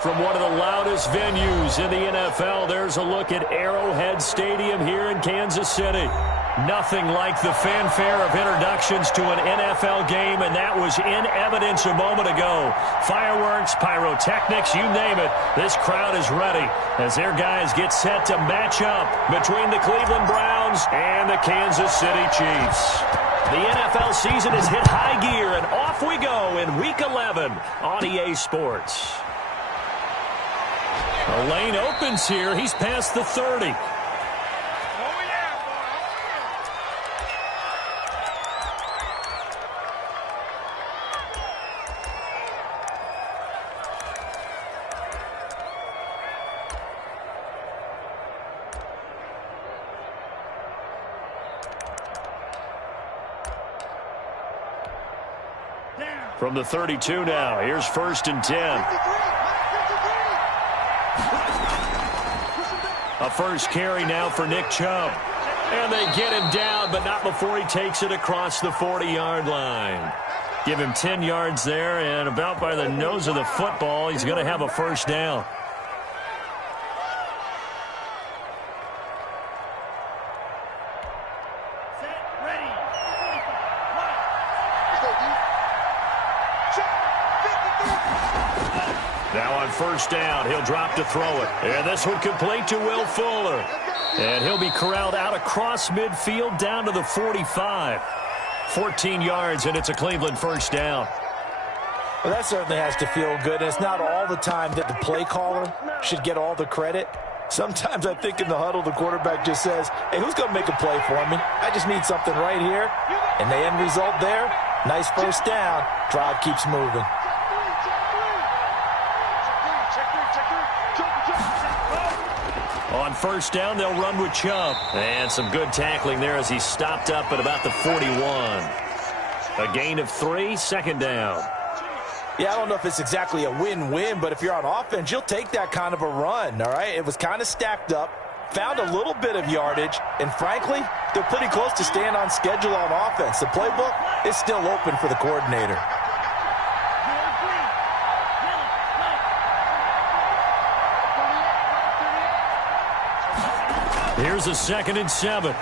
From one of the loudest venues in the NFL, there's a look at Arrowhead Stadium here in Kansas City. Nothing like the fanfare of introductions to an NFL game, and that was in evidence a moment ago. Fireworks, pyrotechnics, you name it. This crowd is ready as their guys get set to match up between the Cleveland Browns and the Kansas City Chiefs. The NFL season has hit high gear, and off we go in Week 11 on EA Sports. The lane opens here. He's past the 30. From the 32 now, here's 1st and 10. A first carry now for Nick Chubb. And they get him down, but not before he takes it across the 40-yard line. Give him 10 yards there, and about by the nose of the football, he's going to have a first down. Now on first down, he'll drop to throw it. And this one complete to Will Fuller. And he'll be corralled out across midfield down to the 45. 14 yards, and it's a Cleveland first down. Well, that certainly has to feel good. And it's not all the time that the play caller should get all the credit. Sometimes I think in the huddle, the quarterback just says, hey, who's going to make a play for me? I just need something right here. And the end result there, nice first down. Drive keeps moving. On first down, they'll run with Chubb. And some good tackling there as he stopped up at about the 41. A gain of 3, second down. Yeah, I don't know if it's exactly a win-win, but if you're on offense, you'll take that kind of a run, all right? It was kind of stacked up, found a little bit of yardage, and frankly, they're pretty close to staying on schedule on offense. The playbook is still open for the coordinator. Here's a 2nd and 7.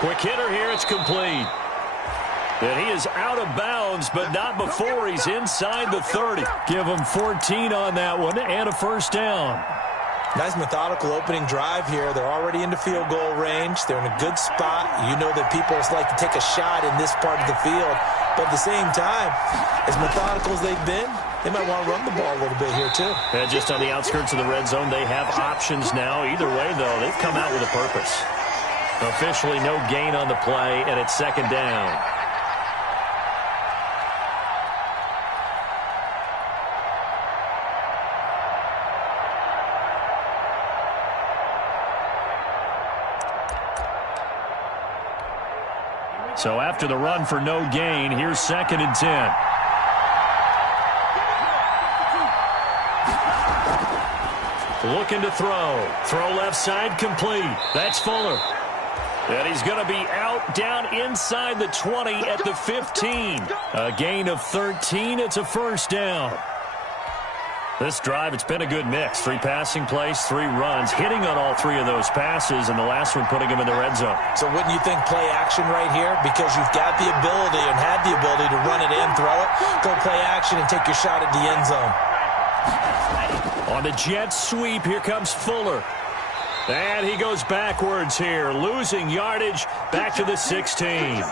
Quick hitter here, it's complete. And he is out of bounds, but not before he's inside the 30. Give him 14 on that one and a first down. Nice methodical opening drive here. They're already into field goal range. They're in a good spot. You know that people like to take a shot in this part of the field. But at the same time, as methodical as they've been, they might want to run the ball a little bit here, too. And just on the outskirts of the red zone, they have options now. Either way, though, they've come out with a purpose. Officially no gain on the play, and it's second down. So after the run for no gain, here's 2nd and 10. Looking to throw. Throw left side complete. That's Fuller. And he's going to be out down inside the 20 at the 15. A gain of 13. It's a first down. This drive, it's been a good mix. 3 passing plays, 3 runs, hitting on all 3 of those passes, and the last one putting him in the red zone. So wouldn't you think play action right here? Because you've got the ability and had the ability to run it in, throw it, go play action, and take your shot at the end zone. On the jet sweep, here comes Fuller. And he goes backwards here, losing yardage back to the 16.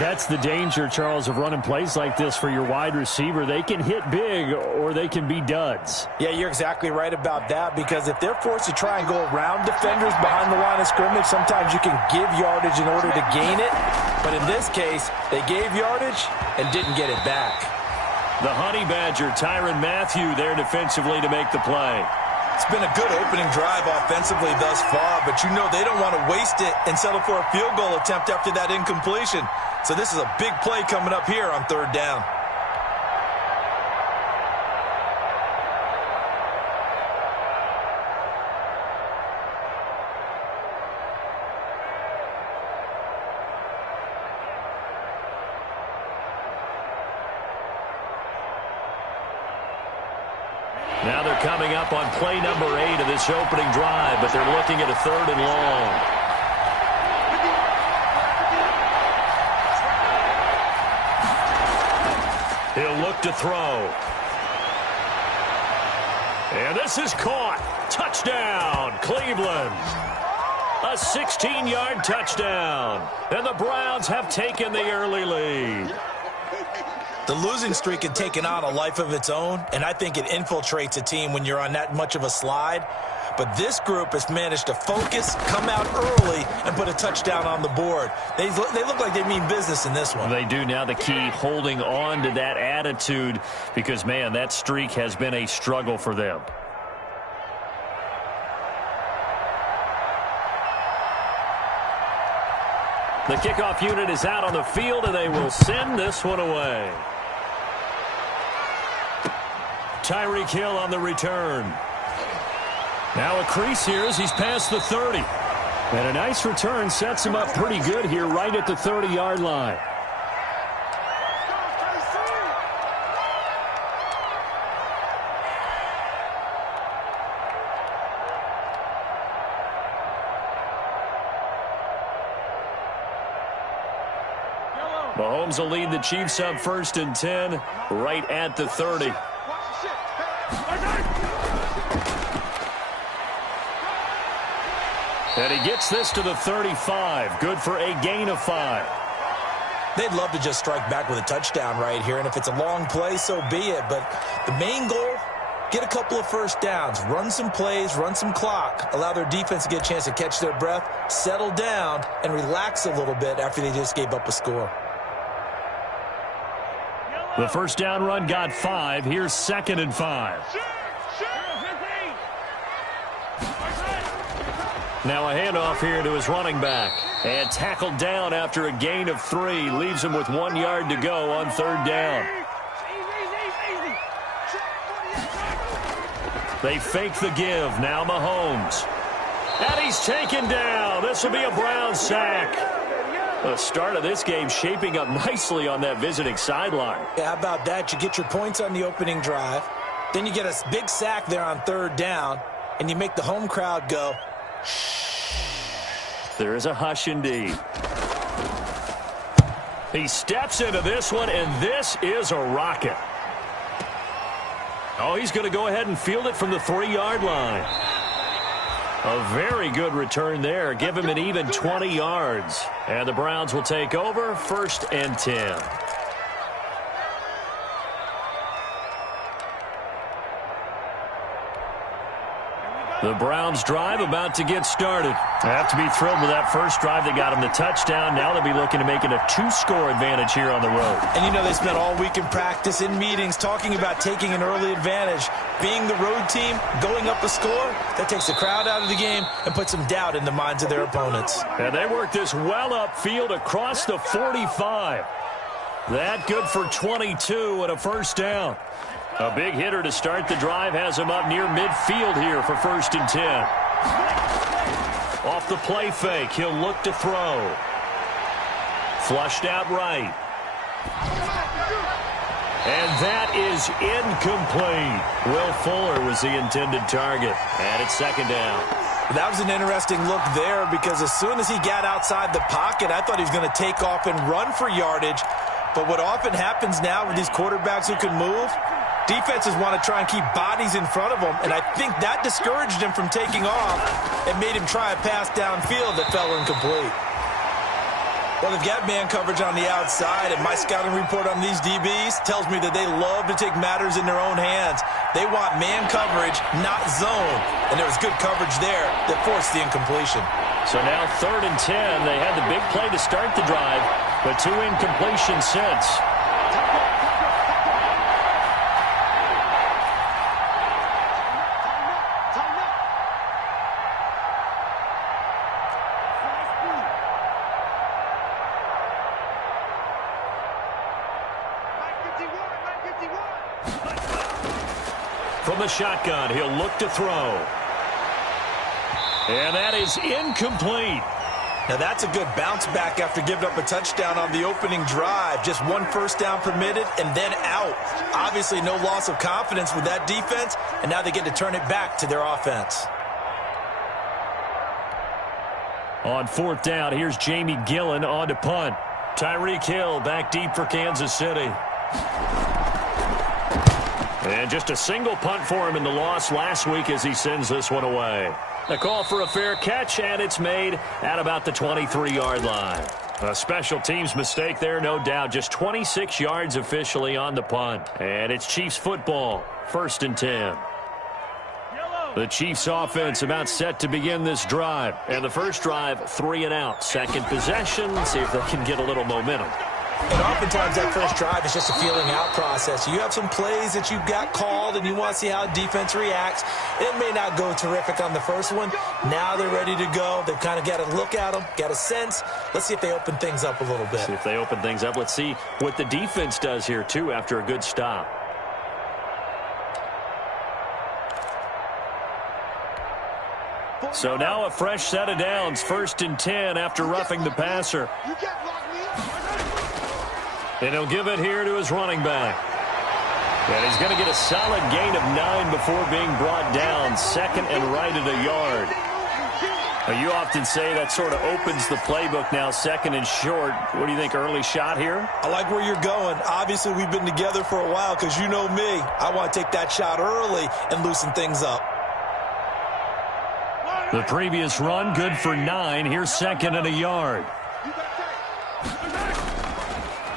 That's the danger, Charles, of running plays like this for your wide receiver. They can hit big or they can be duds. Yeah, you're exactly right about that, because if they're forced to try and go around defenders behind the line of scrimmage, sometimes you can give yardage in order to gain it. But in this case, they gave yardage and didn't get it back. The Honey Badger, Tyrann Mathieu, there defensively to make the play. It's been a good opening drive offensively thus far, but you know they don't want to waste it and settle for a field goal attempt after that incompletion. So this is a big play coming up here on 3rd down. up on play number 8 of this opening drive, but they're looking at a 3rd and long. He'll look to throw. And this is caught. Touchdown, Cleveland. A 16-yard touchdown. And the Browns have taken the early lead. The losing streak had taken on a life of its own, and I think it infiltrates a team when you're on that much of a slide. But this group has managed to focus, come out early, and put a touchdown on the board. They look like they mean business in this one. They do. Now the key, holding on to that attitude, because, man, that streak has been a struggle for them. The kickoff unit is out on the field, and they will send this one away. Tyreek Hill on the return. Now a crease here as he's past the 30. And a nice return sets him up pretty good here right at the 30-yard line. Mahomes will lead the Chiefs up 1st and 10 right at the 30. And he gets this to the 35. Good for a gain of 5. They'd love to just strike back with a touchdown right here, and if it's a long play, so be it. But the main goal, get a couple of first downs, run some plays, run some clock, allow their defense to get a chance to catch their breath, settle down, and relax a little bit after they just gave up a score. The first down run got 5. Here's 2nd and 5. Now a handoff here to his running back. And tackled down after a gain of 3. Leaves him with 1 yard to go on 3rd down. They fake the give. Now Mahomes. And he's taken down. This will be a Brown sack. The start of this game shaping up nicely on that visiting sideline. Yeah, how about that? You get your points on the opening drive. Then you get a big sack there on 3rd down. And you make the home crowd go, there is a hush indeed. He steps into this one, and this is a rocket. Oh, he's going to go ahead and field it from the 3-yard line. A very good return there. Give him an even 20 yards. And the Browns will take over 1st and 10. The Browns drive about to get started. They have to be thrilled with that first drive that got them the touchdown. Now they'll be looking to make it a 2-score advantage here on the road. And you know they spent all week in practice, in meetings, talking about taking an early advantage. Being the road team, going up a score, that takes the crowd out of the game and puts some doubt in the minds of their opponents. And they work this well upfield across the 45. That good for 22 and a first down. A big hitter to start the drive has him up near midfield here for 1st and 10. Off the play fake, he'll look to throw. Flushed out right. And that is incomplete. Will Fuller was the intended target. And it's 2nd down. That was an interesting look there because as soon as he got outside the pocket, I thought he was going to take off and run for yardage. But what often happens now with these quarterbacks who can move, defenses want to try and keep bodies in front of them, and I think that discouraged him from taking off and made him try a pass downfield that fell incomplete. Well, they've got man coverage on the outside, and my scouting report on these DBs tells me that they love to take matters in their own hands. They want man coverage, not zone, and there was good coverage there that forced the incompletion. So now 3rd and 10. They had the big play to start the drive, but 2 incompletions since. From the shotgun, he'll look to throw. And that is incomplete. Now that's a good bounce back after giving up a touchdown on the opening drive. Just one first down permitted and then out. Obviously no loss of confidence with that defense, and now they get to turn it back to their offense. On fourth down, here's Jamie Gillen on to punt. Tyreek Hill back deep for Kansas City. And just a single punt for him in the loss last week as he sends this one away. A call for a fair catch, and it's made at about the 23-yard line. A special teams mistake there, no doubt. Just 26 yards officially on the punt. And it's Chiefs football, 1st and 10. The Chiefs offense about set to begin this drive. And the first drive, 3 and out. Second possession, see if they can get a little momentum. And oftentimes that first drive is just a feeling out process. You have some plays that you've got called and you want to see how defense reacts. It may not go terrific on the first one. Now they're ready to go. They've kind of got to look at them, got a sense. Let's see if they open things up a little bit. See if they open things up. Let's see what the defense does here, too, after a good stop. So now a fresh set of downs, 1st and 10 after roughing the passer. And he'll give it here to his running back. And he's going to get a solid gain of 9 before being brought down. 2nd and right at a yard. Now, you often say that sort of opens the playbook now, 2nd and short. What do you think, early shot here? I like where you're going. Obviously, we've been together for a while because you know me. I want to take that shot early and loosen things up. The previous run, good for 9. Here's 2nd and a yard.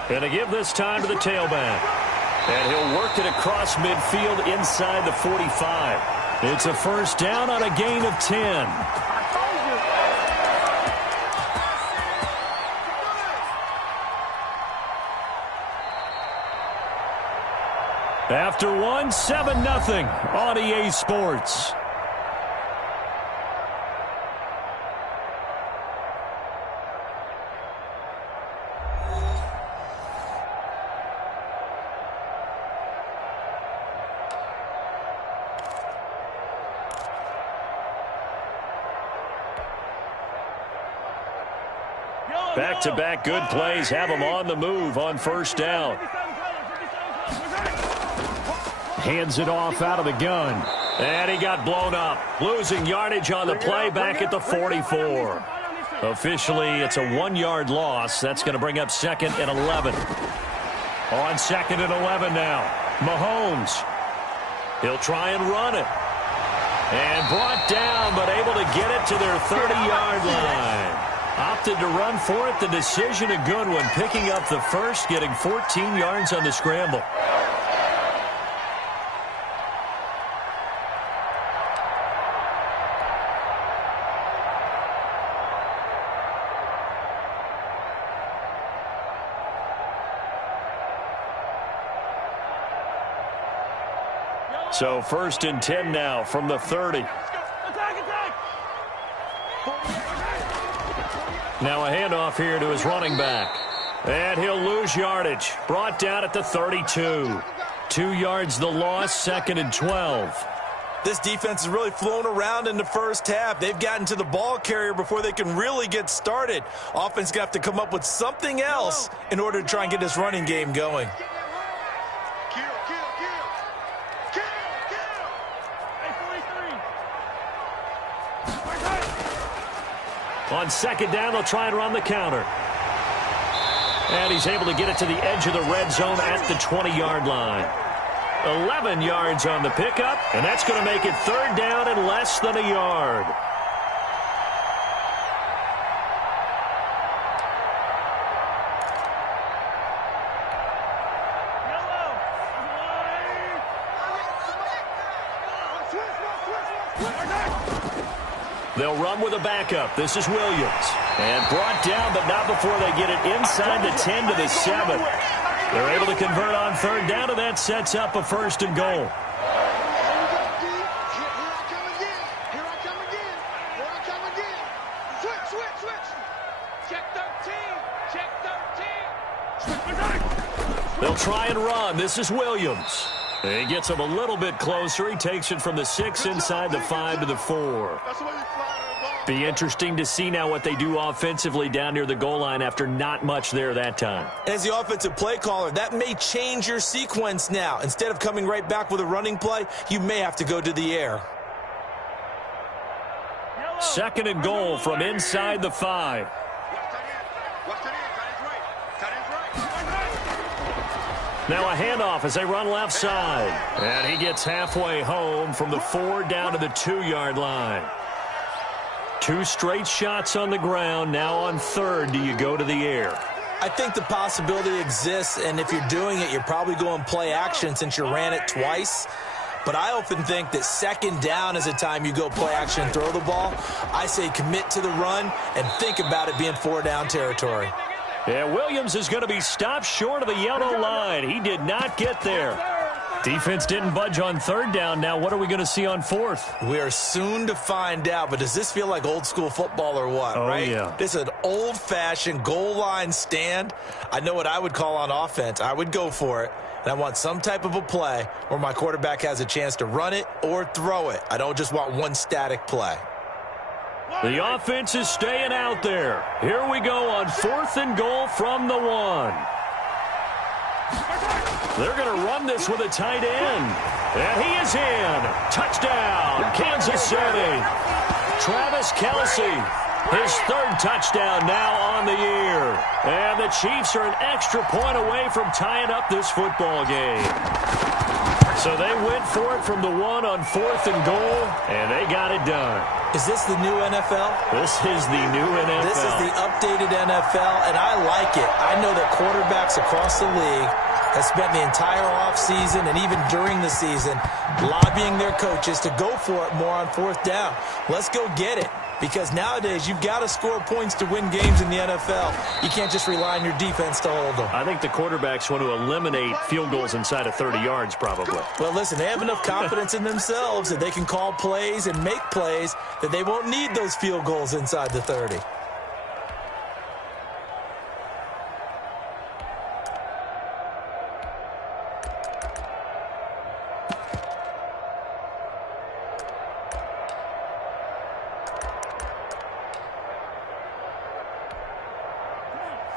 And a give this time to the tailback. And he'll work it across midfield inside the 45. It's a first down on a gain of 10. After one, 7-0 on EA Sports. Back-to-back good plays have him on the move on first down. Hands it off out of the gun. And he got blown up. Losing yardage on the play back at the 44. Officially, it's a 1-yard loss. That's going to bring up 2nd and 11. On 2nd and 11 now. Mahomes. He'll try and run it. And brought down, but able to get it to their 30-yard line. Opted to run for it. The decision a good one. Picking up the first, getting 14 yards on the scramble. So 1st and 10 now from the 30. Now a handoff here to his running back. And he'll lose yardage. Brought down at the 32. 2 yards the loss, 2nd and 12. This defense has really flown around in the first half. They've gotten to the ball carrier before they can really get started. Offense going to have to come up with something else in order to try and get this running game going. On 2nd down, they'll try and run the counter. And he's able to get it to the edge of the red zone at the 20-yard line. 11 yards on the pickup, and that's going to make it 3rd down and less than a yard. They'll run with a backup. This is Williams. And brought down, but not before they get it inside the 10 to the 7. They're able to convert on 3rd down, and that sets up a 1st and goal. They'll try and run. This is Williams. He gets him a little bit closer. He takes it from the 6 inside the 5 to the 4. Be interesting to see now what they do offensively down near the goal line after not much there that time. As the offensive play caller, that may change your sequence now. Instead of coming right back with a running play, you may have to go to the air. 2nd and goal from inside the 5. Now a handoff as they run left side. And he gets halfway home from the 4 down to the 2-yard line. 2 straight shots on the ground. Now on 3rd, do you go to the air? I think the possibility exists, and if you're doing it, you're probably going play action since you ran it twice. But I often think that 2nd down is a time you go play action and throw the ball. I say commit to the run and think about it being 4 down territory. Yeah, Williams is going to be stopped short of the yellow line. He did not get there. Defense didn't budge on 3rd down. Now what are we going to see on 4th? We are soon to find out, but does this feel like old school football or what, right? Yeah. This is an old-fashioned goal line stand. I know what I would call on offense. I would go for it, and I want some type of a play where my quarterback has a chance to run it or throw it. I don't just want one static play. The offense is staying out there. Here we go on 4th and goal from the 1. They're going to run this with a tight end. And he is in. Touchdown, Kansas City. Travis Kelce, his 3rd touchdown now on the year. And the Chiefs are an extra point away from tying up this football game. So they went for it from the 1 on 4th and goal, and they got it done. Is this the new NFL? This is the new NFL. This is the updated NFL, and I like it. I know that quarterbacks across the league have spent the entire offseason and even during the season lobbying their coaches to go for it more on 4th down. Let's go get it. Because nowadays, you've got to score points to win games in the NFL. You can't just rely on your defense to hold them. I think the quarterbacks want to eliminate field goals inside of 30 yards, probably. Well, listen, they have enough confidence in themselves that they can call plays and make plays that they won't need those field goals inside the 30.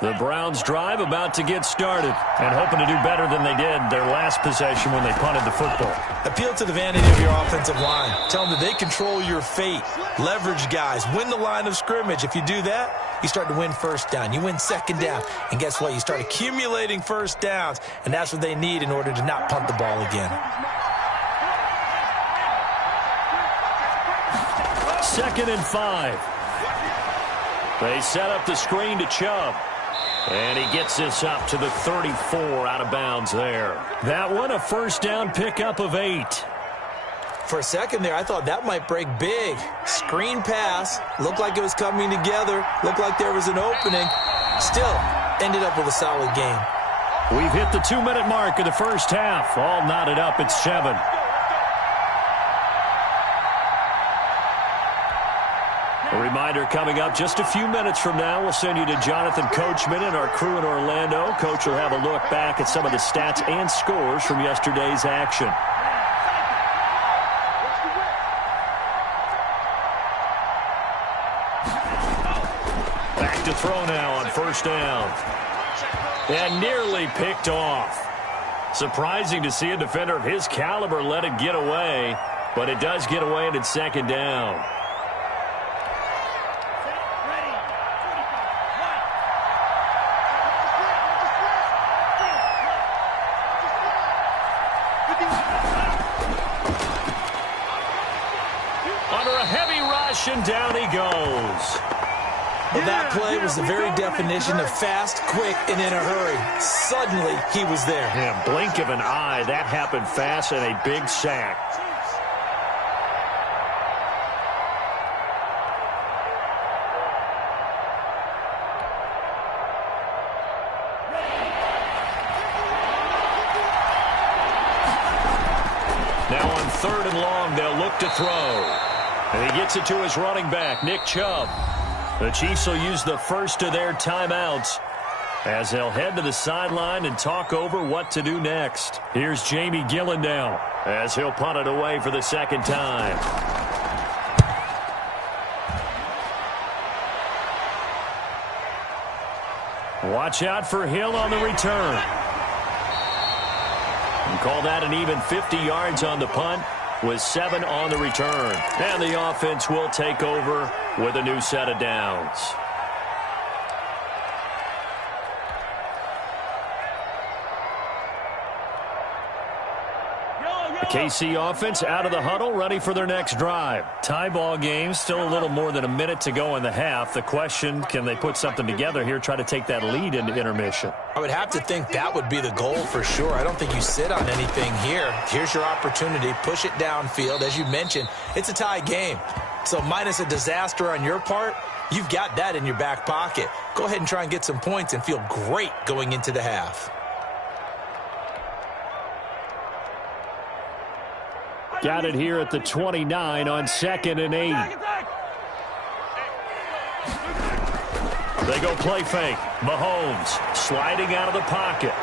The Browns drive about to get started and hoping to do better than they did their last possession when they punted the football. Appeal to the vanity of your offensive line. Tell them that they control your fate. Leverage guys. Win the line of scrimmage. If you do that, you start to win 1st down. You win 2nd down. And guess what? You start accumulating 1st downs. And that's what they need in order to not punt the ball again. 2nd and 5. They set up the screen to Chubb. And he gets this up to the 34 out of bounds there. That one a 1st down pickup of 8. For a second there, I thought that might break big. Screen pass. Looked like it was coming together. Looked like there was an opening. Still ended up with a solid game. We've hit the 2-minute mark of the 1st half. All knotted up at 7. A reminder coming up just a few minutes from now. We'll send you to Jonathan Coachman and our crew in Orlando. Coach will have a look back at some of the stats and scores from yesterday's action. Back to throw now on 1st down. And nearly picked off. Surprising to see a defender of his caliber let it get away. But it does get away and it's 2nd down. And down he goes. Well, that play was the very definition of fast, quick, and in a hurry. Suddenly, he was there. Yeah, blink of an eye. That happened fast and a big sack. Now on 3rd and long, they'll look to throw. And he gets it to his running back, Nick Chubb. The Chiefs will use the first of their timeouts as they'll head to the sideline and talk over what to do next. Here's Jamie Gillen now as he'll punt it away for the second time. Watch out for Hill on the return. And call that an even 50 yards on the punt with 7 on the return. And the offense will take over with a new set of downs. The KC offense out of the huddle, ready for their next drive. Tie ball game, still a little more than a minute to go in the half. The question, can they put something together here, try to take that lead into intermission? I would have to think that would be the goal for sure. I don't think you sit on anything here. Here's your opportunity. Push it downfield. As you mentioned, it's a tie game. So minus a disaster on your part, you've got that in your back pocket. Go ahead and try and get some points and feel great going into the half. Got it here at the 29 on 2nd and 8. They go play fake. Mahomes sliding out of the pocket.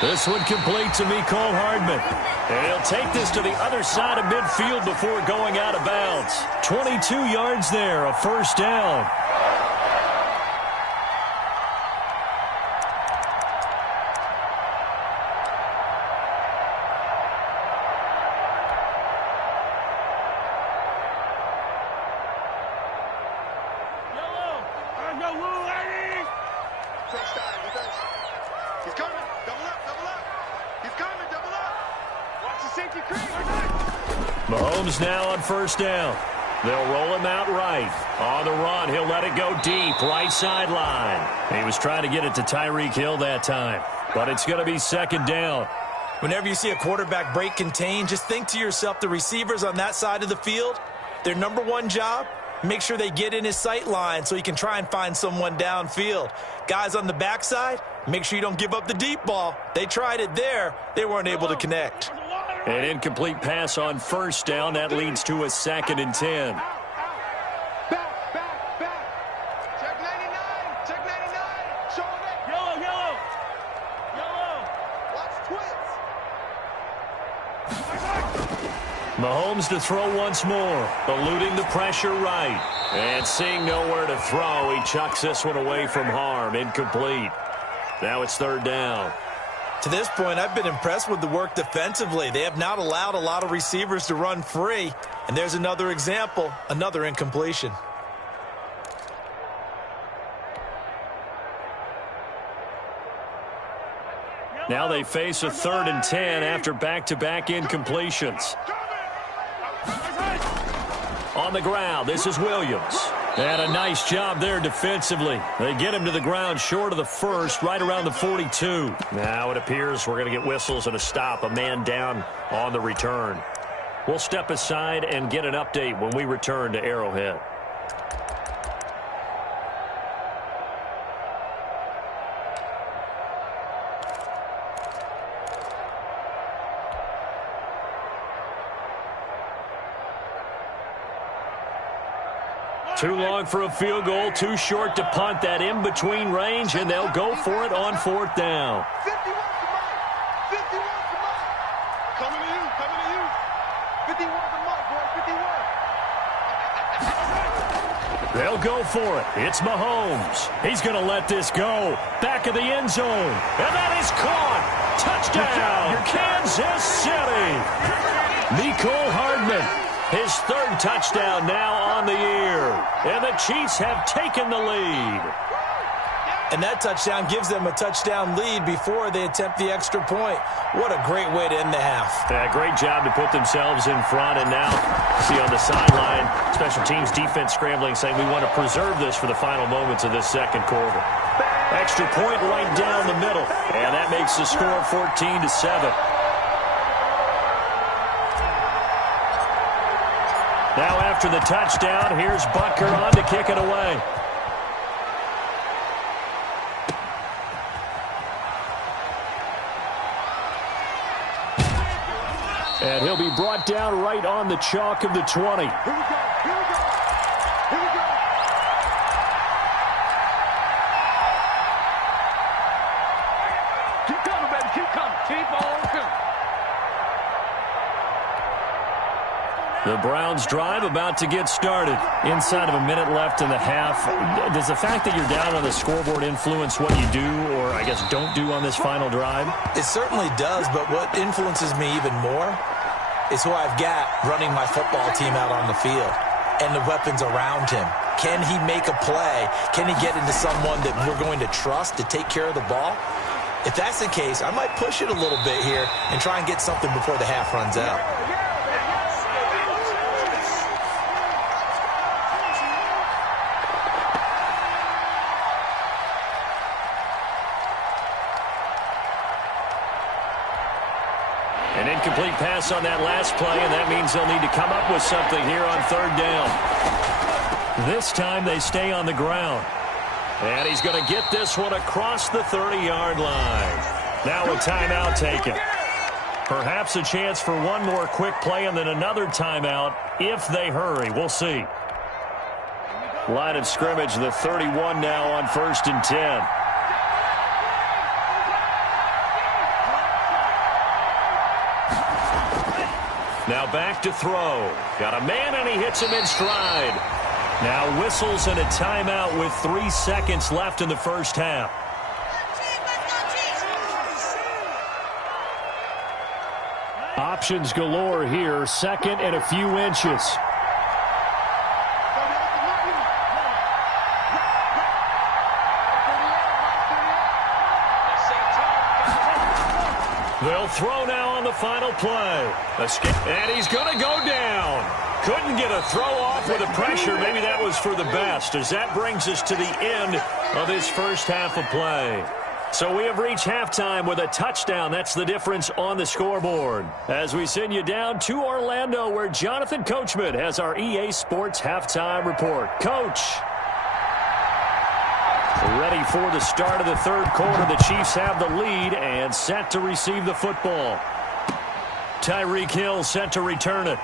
This one complete to Mecole Hardman. And he'll take this to the other side of midfield before going out of bounds. 22 yards there, a first down. Mahomes now on first down. They'll roll him out right. On the run, he'll let it go deep, right sideline. He was trying to get it to Tyreek Hill that time, but it's going to be second down. Whenever you see a quarterback break contain, just think to yourself, the receivers on that side of the field, their number one job, make sure they get in his sight line so he can try and find someone downfield. Guys on the backside, make sure you don't give up the deep ball. They tried it there. They weren't able to connect. An incomplete pass on first down. That leads to a 2nd and 10. Back. Check 99. Check 99. Show it. Yellow. Watch twits. Mahomes to throw once more. Eluding the pressure right. And seeing nowhere to throw, he chucks this one away from harm. Incomplete. Now it's third down. To this point, I've been impressed with the work defensively. They have not allowed a lot of receivers to run free. And there's another example, another incompletion. Now they face a 3rd and 10 after back-to-back incompletions. On the ground, this is Williams. And a nice job there defensively. They get him to the ground short of the first, right around the 42. Now it appears we're going to get whistles and a stop, a man down on the return. We'll step aside and get an update when we return to Arrowhead. Too long for a field goal, too short to punt. That in-between range, and they'll go for it on 4th down. 51 to Mike. 51 to Mike. Coming to you. 51 to Mike, boy. 51. They'll go for it. It's Mahomes. He's going to let this go. Back of the end zone. And that is caught. Touchdown, Kansas City. Mecole Hardman. His 3rd touchdown now on the year. And the Chiefs have taken the lead. And that touchdown gives them a touchdown lead before they attempt the extra point. What a great way to end the half. Yeah, great job to put themselves in front. And now, see on the sideline, special teams defense scrambling, saying we want to preserve this for the final moments of this second quarter. Extra point right down the middle. And that makes the score 14-7. Now after the touchdown, here's Butker on to kick it away. And he'll be brought down right on the chalk of the 20. Here we go. The Browns drive about to get started. Inside of a minute left in the half. Does the fact that you're down on the scoreboard influence what you do, or I guess don't do on this final drive? It certainly does, but what influences me even more is who I've got running my football team out on the field and the weapons around him. Can he make a play? Can he get into someone that we're going to trust to take care of the ball? If that's the case, I might push it a little bit here and try and get something before the half runs out. An incomplete pass on that last play, and that means they'll need to come up with something here on third down. This time they stay on the ground. And he's going to get this one across the 30-yard line. Now a timeout taken. Perhaps a chance for one more quick play and then another timeout if they hurry. We'll see. Line of scrimmage, the 31 now on 1st and 10. Now back to throw. Got a man, and he hits him in stride. Now whistles and a timeout with 3 seconds left in the first half. Options galore here. Second and a few inches. They'll throw now on the final play. And he's going to go down. Couldn't get a throw off with the pressure. Maybe that was for the best, as that brings us to the end of this first half of play. So we have reached halftime with a touchdown. That's the difference on the scoreboard. As we send you down to Orlando, where Jonathan Coachman has our EA Sports halftime report. Coach. Ready for the start of the third quarter. The Chiefs have the lead and set to receive the football. Tyreek Hill set to return it.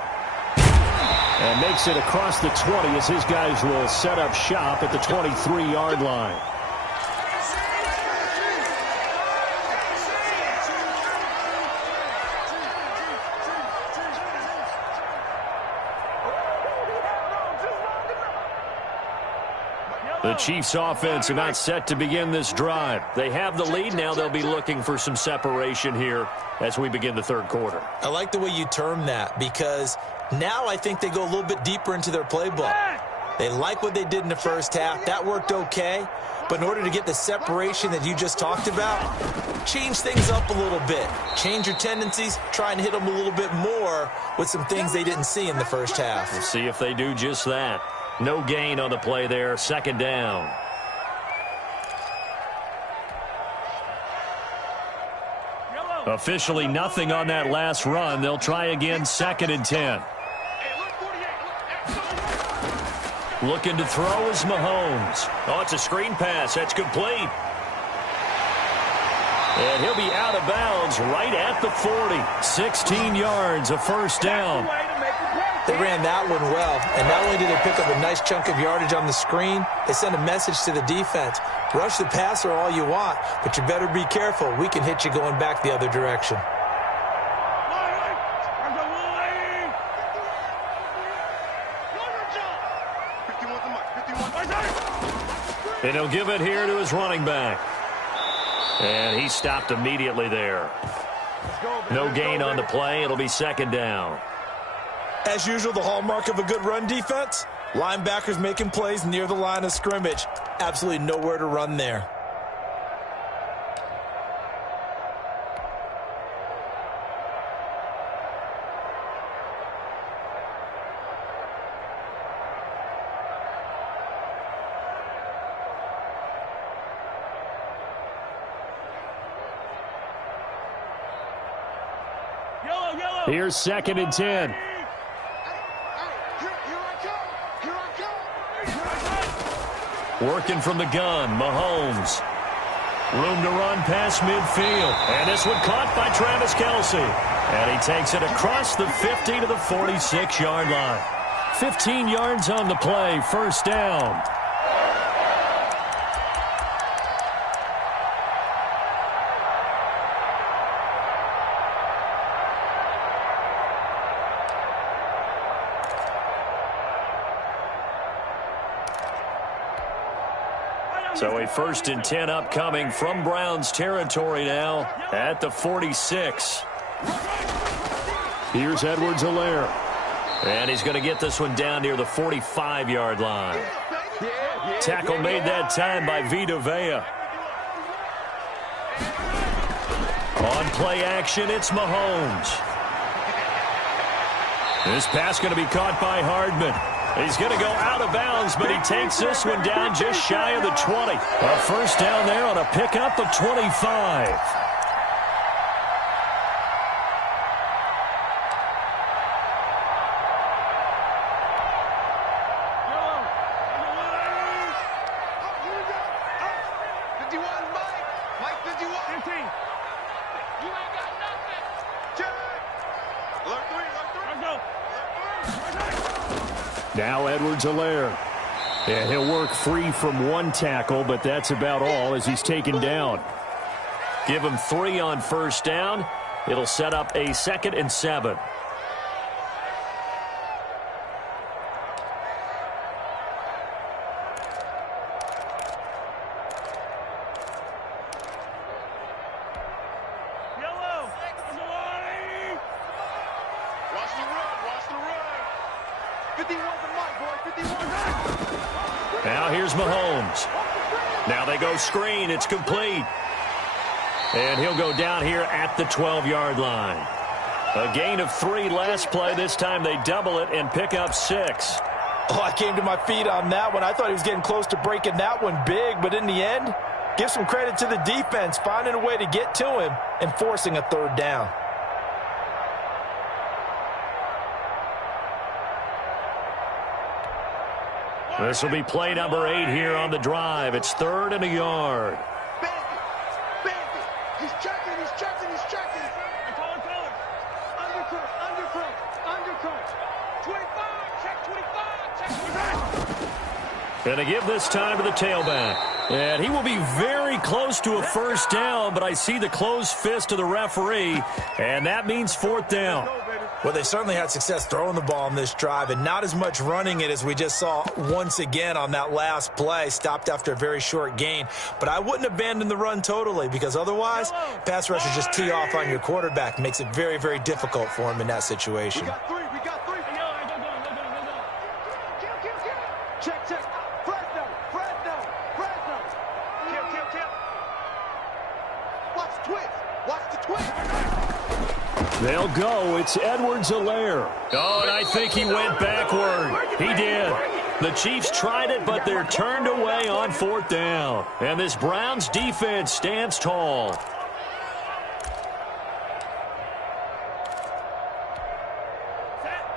And makes it across the 20 as his guys will set up shop at the 23-yard line. The Chiefs offense are not set to begin this drive. They have the lead. Now they'll be looking for some separation here as we begin the third quarter. I like the way you term that, because now I think they go a little bit deeper into their playbook. They like what they did in the first half. That worked okay. But in order to get the separation that you just talked about, change things up a little bit. Change your tendencies. Try and hit them a little bit more with some things they didn't see in the first half. We'll see if they do just that. No gain on the play there. Second down. Officially nothing on that last run. They'll try again, 2nd and 10. Looking to throw is Mahomes. Oh, it's a screen pass. That's complete. And he'll be out of bounds right at the 40. 16 yards, a first down. They ran that one well, and not only did they pick up a nice chunk of yardage on the screen, they sent a message to the defense. Rush the passer all you want, but you better be careful. We can hit you going back the other direction. And he'll give it here to his running back. And he stopped immediately there. No gain on the play. It'll be second down. As usual, the hallmark of a good run defense, linebackers making plays near the line of scrimmage. Absolutely nowhere to run there. Here's 2nd and 10. Working from the gun, Mahomes. Room to run past midfield. And this one caught by Travis Kelce. And he takes it across the 50 to the 46-yard line. 15 yards on the play, first down. So a 1st and 10 upcoming from Browns territory now at the 46. Here's Edwards-Helaire. And he's going to get this one down near the 45-yard line. Tackle made that time by Vita Vea. On play action, it's Mahomes. This pass going to be caught by Hardman. He's going to go out of bounds, but he takes this one down just shy of the 20. A first down there on a pickup of 25. Now Edwards-Helaire. And he'll work free from one tackle, but that's about all as he's taken down. Give him 3 on first down. It'll set up a 2nd and 7. Now here's Mahomes. Now they go screen. It's complete. And he'll go down here at the 12-yard line. A gain of 3 last play. This time they double it and pick up 6. Oh, I came to my feet on that one. I thought he was getting close to breaking that one big, but in the end, give some credit to the defense, finding a way to get to him and forcing a 3rd down. This will be play number 8 here on the drive. It's 3rd and a yard. Bandit. He's checking. I call it color. Undercut. 25, check 25. Going to give this time to the tailback. And he will be very close to a first down, but I see the closed fist of the referee, and that means 4th down. Well, they certainly had success throwing the ball on this drive and not as much running it as we just saw once again on that last play. Stopped after a very short gain. But I wouldn't abandon the run totally because otherwise, pass rushers just tee off on your quarterback. Makes it very, very difficult for him in that situation. We got three. Check. Fresno. Kill. Watch the twist. They'll go. It's Edwards-Helaire. Oh, and I think he went backward. He did. The Chiefs tried it, but they're turned away on 4th down. And this Browns defense stands tall.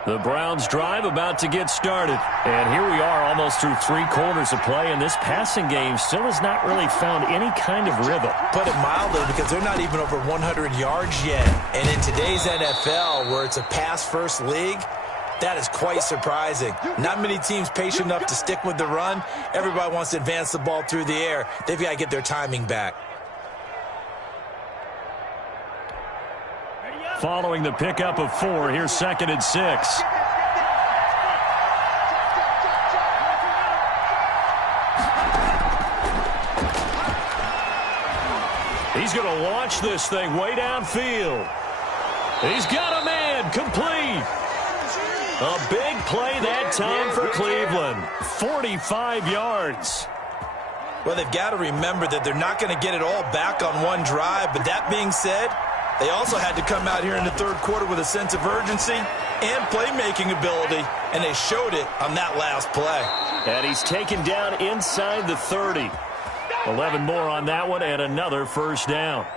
The Browns drive about to get started. And here we are almost through 3 quarters of play, and this passing game still has not really found any kind of rhythm. Put it mildly, because they're not even over 100 yards yet. And in today's NFL, where it's a pass-first league, that is quite surprising. Not many teams patient enough to stick with the run. Everybody wants to advance the ball through the air. They've got to get their timing back. Following the pickup of 4, here's 2nd and 6. He's going to launch this thing way downfield. He's got a man, complete. A big play that time for Cleveland. 45 yards. Well, they've got to remember that they're not going to get it all back on one drive. But that being said, they also had to come out here in the 3rd quarter with a sense of urgency and playmaking ability, and they showed it on that last play. And he's taken down inside the 30. 11 more on that one and another first down.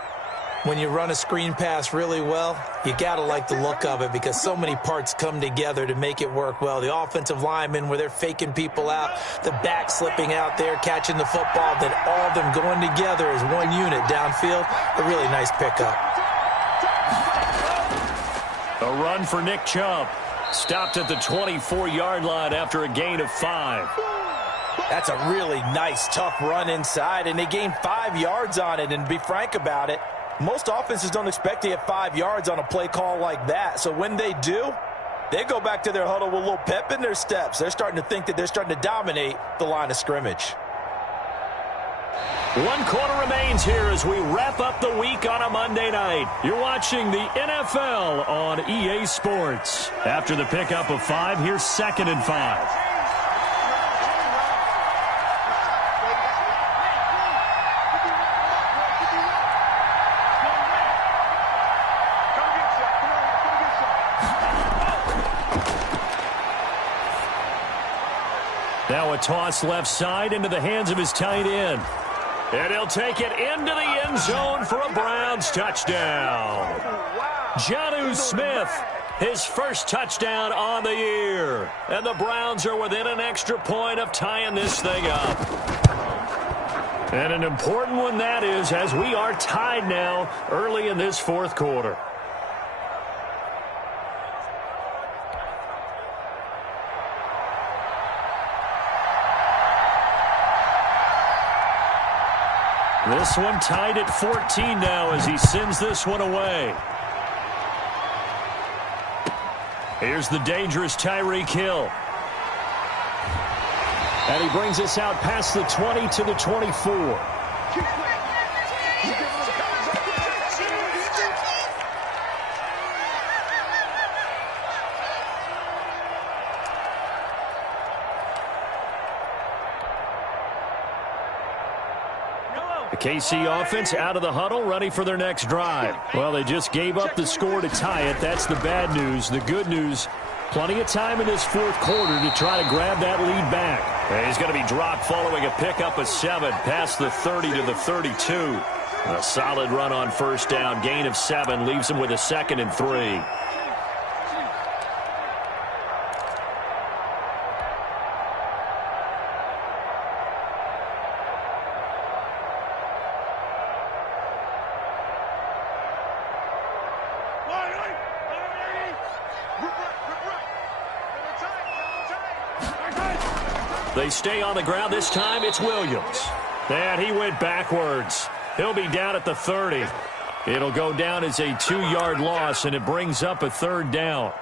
When you run a screen pass really well, you got to like the look of it because so many parts come together to make it work well. The offensive linemen, where they're faking people out, the back slipping out there, catching the football, then all of them going together as one unit downfield. A really nice pickup. A run for Nick Chubb. Stopped at the 24-yard line after a gain of 5. That's a really nice, tough run inside, and they gained 5 yards on it. And to be frank about it, most offenses don't expect to get 5 yards on a play call like that. So when they do, they go back to their huddle with a little pep in their steps. They're starting to think that they're starting to dominate the line of scrimmage. 1 quarter remains here as we wrap up the week on a Monday night. You're watching the NFL on EA Sports. After the pickup of 5, here's 2nd and 5. Now a toss left side into the hands of his tight end. And he'll take it into the end zone for a Browns touchdown. Jonnu Smith, his first touchdown on the year. And the Browns are within an extra point of tying this thing up. And an important one that is, as we are tied now early in this 4th quarter. This one tied at 14 now as he sends this one away. Here's the dangerous Tyreek Hill. And he brings us out past the 20 to the 24. The KC offense out of the huddle, ready for their next drive. Well, they just gave up the score to tie it. That's the bad news. The good news, plenty of time in this 4th quarter to try to grab that lead back. And he's going to be dropped following a pickup of 7 past the 30 to the 32. A solid run on 1st down. Gain of 7 leaves him with a 2nd and 3. They stay on the ground. This time it's Williams. And he went backwards. He'll be down at the 30. It'll go down as a 2-yard loss, and it brings up a 3rd down.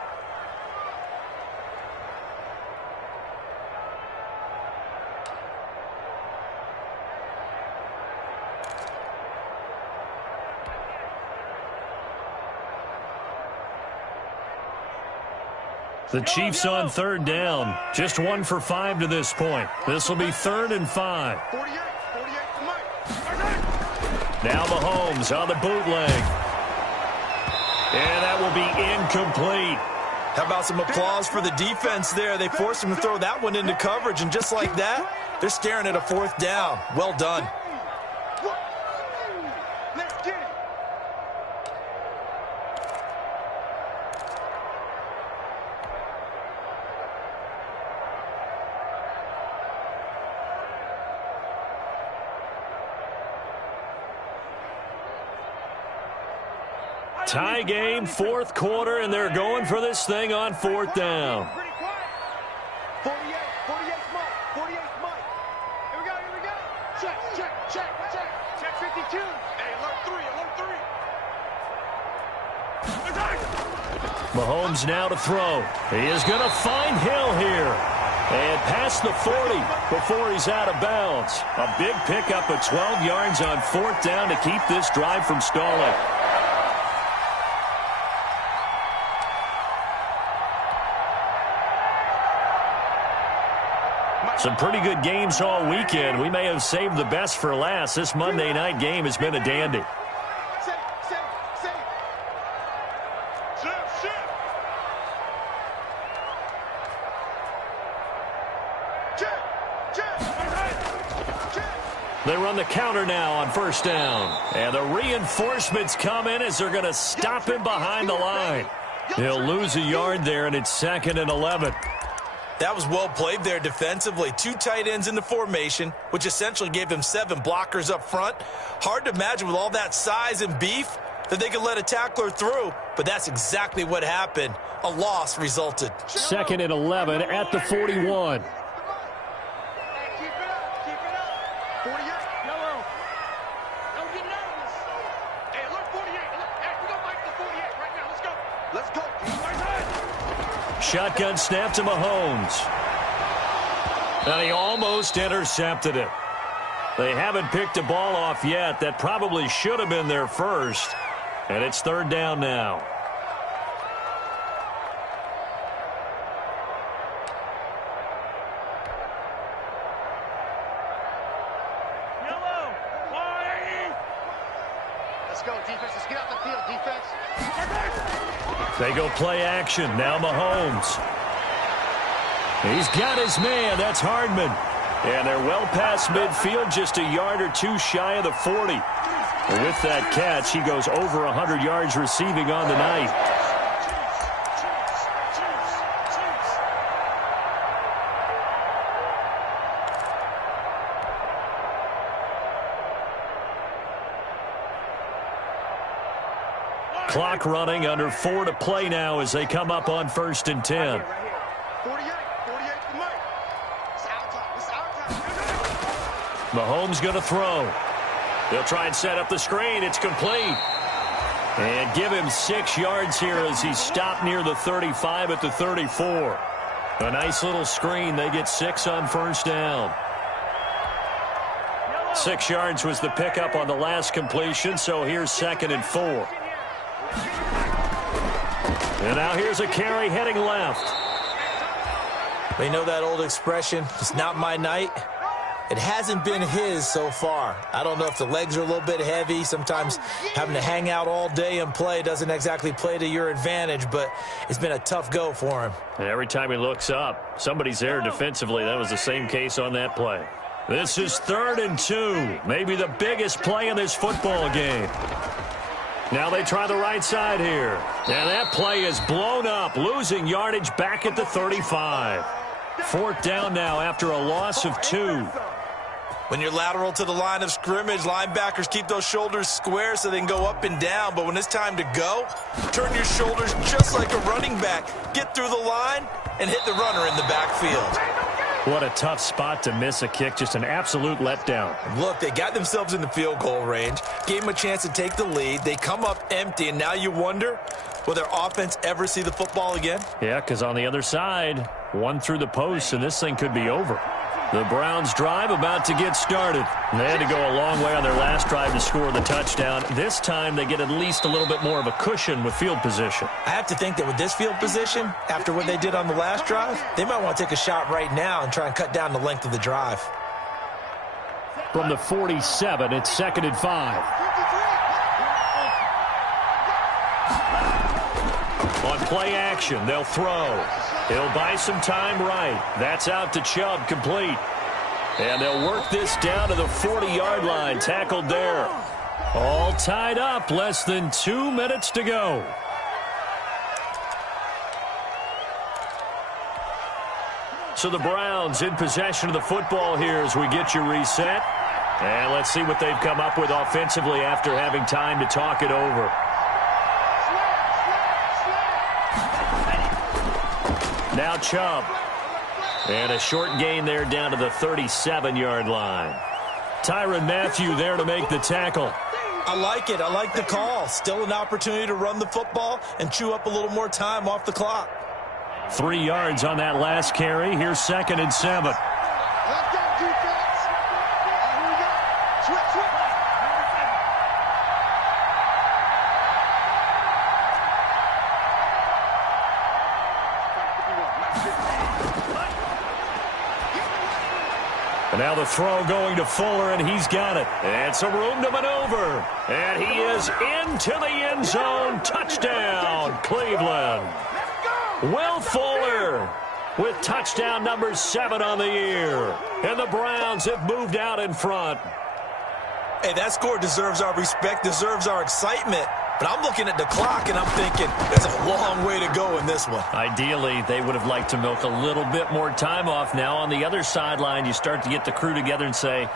The Chiefs on 3rd down. Just 1 for 5 to this point. This will be 3rd and 5. Now Mahomes on the bootleg. And that will be incomplete. How about some applause for the defense there? They forced him to throw that one into coverage, and just like that, they're staring at a 4th down. Well done. Tie game, 4th quarter, and they're going for this thing on 4th down. 48 Mike. 48 Mike. Here we go. Check 52. Hey, alert 3. Mahomes now to throw. He is going to find Hill here. And past the 40 before he's out of bounds. A big pickup of 12 yards on 4th down to keep this drive from stalling. Some pretty good games all weekend. We may have saved the best for last. This Monday night game has been a dandy. They run the counter now on 1st down. And the reinforcements come in as they're going to stop him behind the line. He'll lose a yard there, and it's 2nd and 11. That was well played there defensively. 2 tight ends in the formation, which essentially gave them 7 blockers up front. Hard to imagine with all that size and beef that they could let a tackler through, but that's exactly what happened. A loss resulted. 2nd and 11 at the 41. Keep it up. 48. Yellow. Don't get nervous. Hey, alert 48. Hey, we're going to fight the 48 right now. Let's go. Shotgun snap to Mahomes. And he almost intercepted it. They haven't picked a ball off yet. That probably should have been their first. And it's third down now. Let's go, defense. Let's get out the field, defense. They go play action. Now Mahomes. He's got his man. That's Hardman. And they're well past midfield, just a yard or two shy of the 40. With that catch, he goes over 100 yards receiving on the night. Clock running, under 4 to play now as they come up on 1st and 10. 48 for Mike. It's our time. It's our time. Mahomes going to throw. They'll try and set up the screen. It's complete. And give him 6 yards here as he's stopped near the 35 at the 34. A nice little screen. They get 6 on 1st down. 6 yards was the pickup on the last completion, so here's 2nd and 4. And now here's a carry heading left. They know that old expression, it's not my night. It hasn't been his so far. I don't know if the legs are a little bit heavy. Sometimes having to hang out all day and play doesn't exactly play to your advantage, but it's been a tough go for him. And every time he looks up, somebody's there defensively. That was the same case on that play. This is 3rd and 2, maybe the biggest play in this football game. Now they try the right side here. And that play is blown up, losing yardage back at the 35. 4th down now after a loss of 2. When you're lateral to the line of scrimmage, linebackers keep those shoulders square so they can go up and down. But when it's time to go, turn your shoulders just like a running back. Get through the line and hit the runner in the backfield. What a tough spot to miss a kick. Just an absolute letdown. Look, they got themselves in the field goal range, gave them a chance to take the lead. They come up empty, and now you wonder, will their offense ever see the football again? Yeah, because on the other side, one through the post, and this thing could be over. The Browns drive about to get started. They had to go a long way on their last drive to score the touchdown. This time they get at least a little bit more of a cushion with field position. I have to think that with this field position, after what they did on the last drive, they might want to take a shot right now and try and cut down the length of the drive. From the 47, it's 2nd and 5. On play action, they'll throw. He'll buy some time right. That's out to Chubb, complete. And they'll work this down to the 40-yard line, tackled there. All tied up, less than 2 minutes to go. So the Browns in possession of the football here as we get you reset. And let's see what they've come up with offensively after having time to talk it over. Now Chubb. And a short gain there down to the 37-yard line. Tyrann Mathieu there to make the tackle. I like it. I like the call. Still an opportunity to run the football and chew up a little more time off the clock. 3 yards on that last carry. Here's 2nd and 7. Let's go, defense. Here we go. Switch. And now the throw going to Fuller, and he's got it. And some room to maneuver. And he is into the end zone. Touchdown, Cleveland. Will Fuller with touchdown number 7 on the year. And the Browns have moved out in front. Hey, that score deserves our respect, deserves our excitement. But I'm looking at the clock, and I'm thinking there's a long way to go in this one. Ideally, they would have liked to milk a little bit more time off. Now, on the other sideline, you start to get the crew together and say,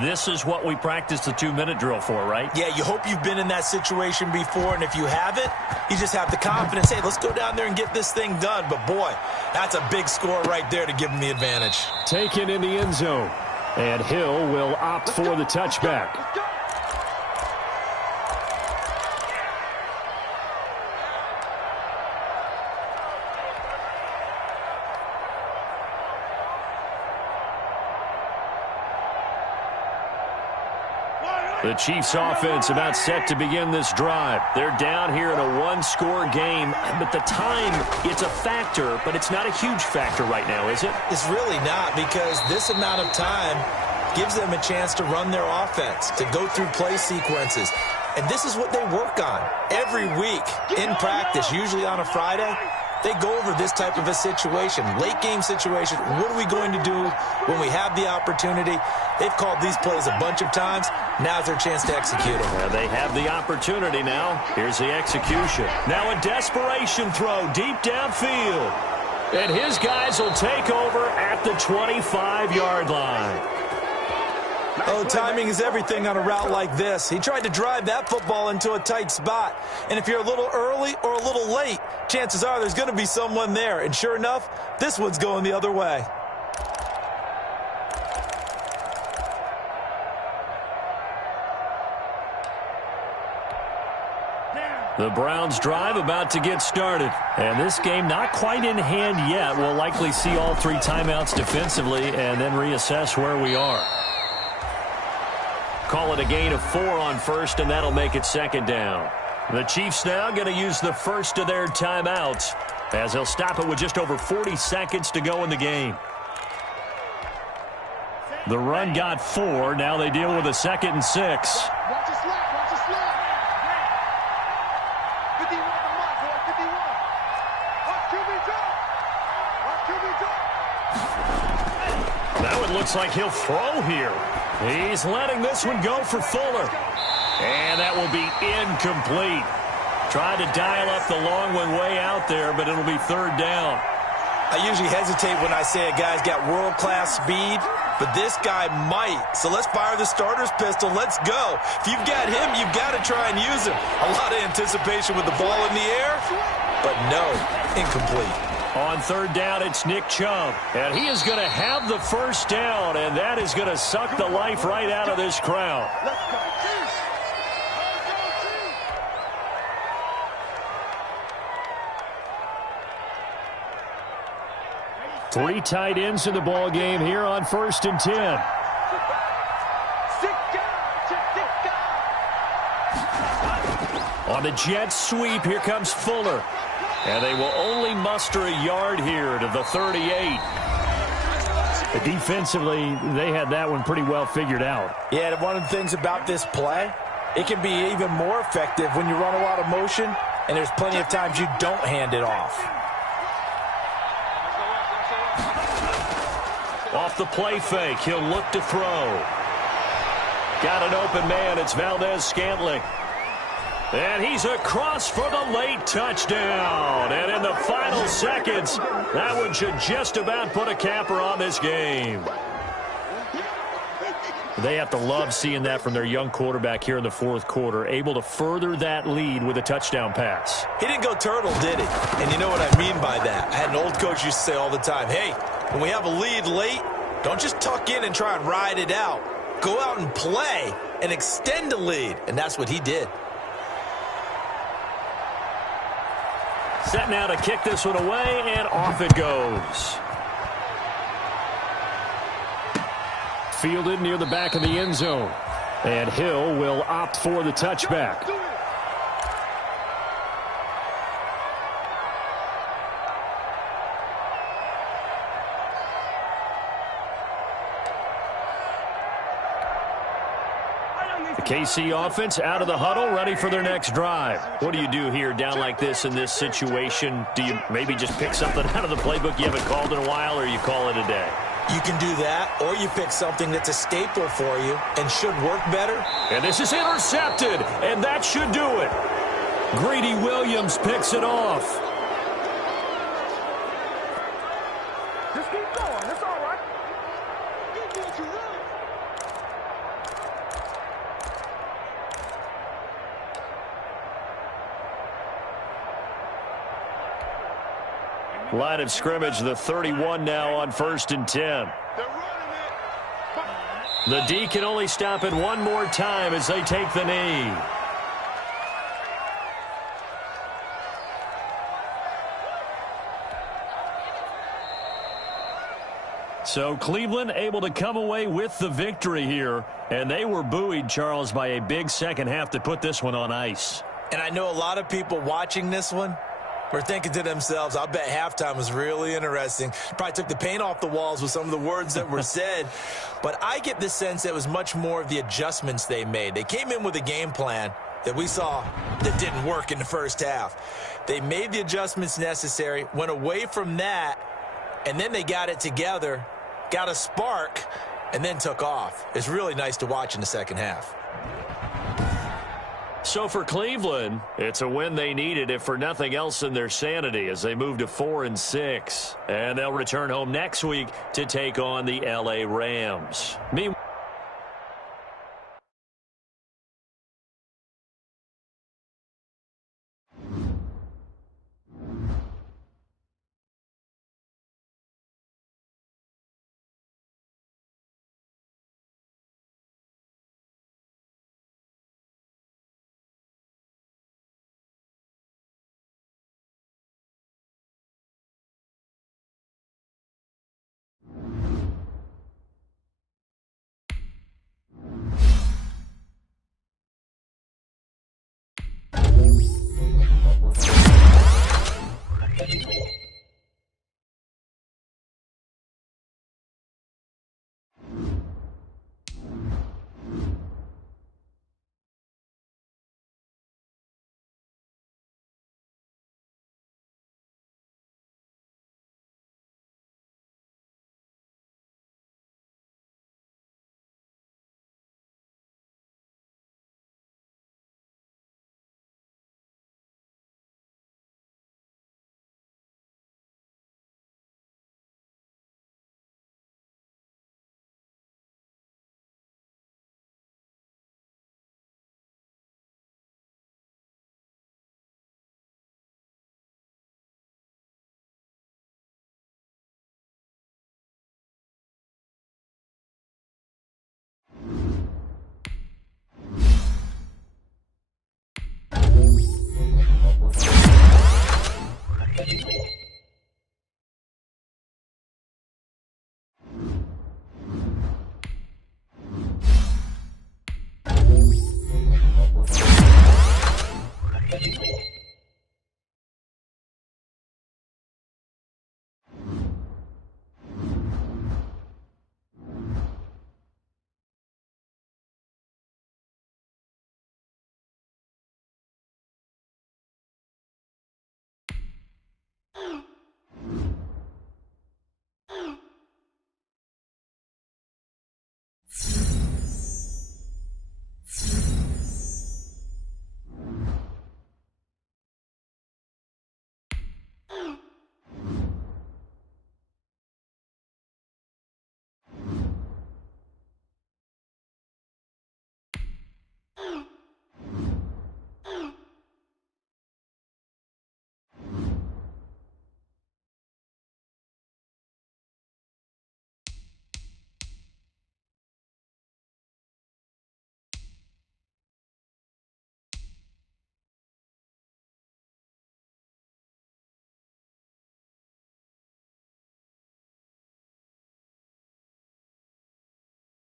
this is what we practiced the 2-minute drill for, right? Yeah, you hope you've been in that situation before, and if you haven't, you just have the confidence, hey, let's go down there and get this thing done. But, boy, that's a big score right there to give them the advantage. Taken in the end zone, and Hill will opt for the touchback. The Chiefs offense about set to begin this drive. They're down here in a one-score game, but the time, it's a factor, but it's not a huge factor right now, is it? It's really not, because this amount of time gives them a chance to run their offense, to go through play sequences. And this is what they work on every week in practice, usually on a Friday. They go over this type of a situation, late game situation. What are we going to do when we have the opportunity? They've called these plays a bunch of times. Now's their chance to execute them. Yeah, they have the opportunity now. Here's the execution. Now a desperation throw deep downfield. And his guys will take over at the 25-yard line. Oh, timing is everything on a route like this. He tried to drive that football into a tight spot. And if you're a little early or a little late, chances are there's going to be someone there. And sure enough, this one's going the other way. The Browns drive about to get started. And this game not quite in hand yet. We'll likely see all three timeouts defensively and then reassess where we are. Call it a gain of 4 on first, and that'll make it second down. The Chiefs now going to use the first of their timeouts as they'll stop it with just over 40 seconds to go in the game. The run got 4. Now they deal with a 2nd and 6. Watch the slap, watch the slap. 51 to 1, boy, 51. Watch QB drop. Watch QB drop. Now it looks like he'll throw here. He's letting this one go for Fuller. And that will be incomplete. Tried to dial up the long one way out there, but it'll be 3rd down. I usually hesitate when I say a guy's got world-class speed, but this guy might. So let's fire the starter's pistol. Let's go. If you've got him, you've got to try and use him. A lot of anticipation with the ball in the air, but no, incomplete. On 3rd down, it's Nick Chubb. And he is going to have the first down, and that is going to suck the life right out of this crowd. Let's go, Chiefs. Let's go, Chiefs. 3 tight ends in the ball game here on 1st and 10. On the jet sweep, here comes Fuller. And they will only muster a yard here to the 38. Defensively, they had that one pretty well figured out. Yeah, one of the things about this play, it can be even more effective when you run a lot of motion, and there's plenty of times you don't hand it off. Off the play fake, he'll look to throw. Got an open man, it's Valdez-Scantling. And he's across for the late touchdown. And in the final seconds, that one should just about put a capper on this game. They have to love seeing that from their young quarterback here in the 4th quarter, able to further that lead with a touchdown pass. He didn't go turtle, did he? And you know what I mean by that. I had an old coach used to say all the time, hey, when we have a lead late, don't just tuck in and try and ride it out. Go out and play and extend the lead. And that's what he did. Set now to kick this one away, and off it goes. Fielded near the back of the end zone. And Hill will opt for the touchback. The KC offense out of the huddle, ready for their next drive. What do you do here down like this in this situation? Do you maybe just pick something out of the playbook you haven't called in a while, or you call it a day? You can do that, or you pick something that's a staple for you and should work better. And this is intercepted, and that should do it. Greedy Williams picks it off. Just keep going. It's all right. You do what you want. Line of scrimmage, the 31 now on 1st and 10. They're running it. The D can only stop it one more time as they take the knee. So Cleveland able to come away with the victory here, and they were buoyed, Charles, by a big second half to put this one on ice. And I know a lot of people watching this one were thinking to themselves, I bet halftime was really interesting. Probably took the paint off the walls with some of the words that were said. But I get the sense that it was much more of the adjustments they made. They came in with a game plan that we saw that didn't work in the first half. They made the adjustments necessary, went away from that, and then they got it together, got a spark, and then took off. It's really nice to watch in the second half. So for Cleveland, it's a win they needed, if for nothing else in their sanity, as they move to 4-6. And they'll return home next week to take on the LA Rams. Meanwhile,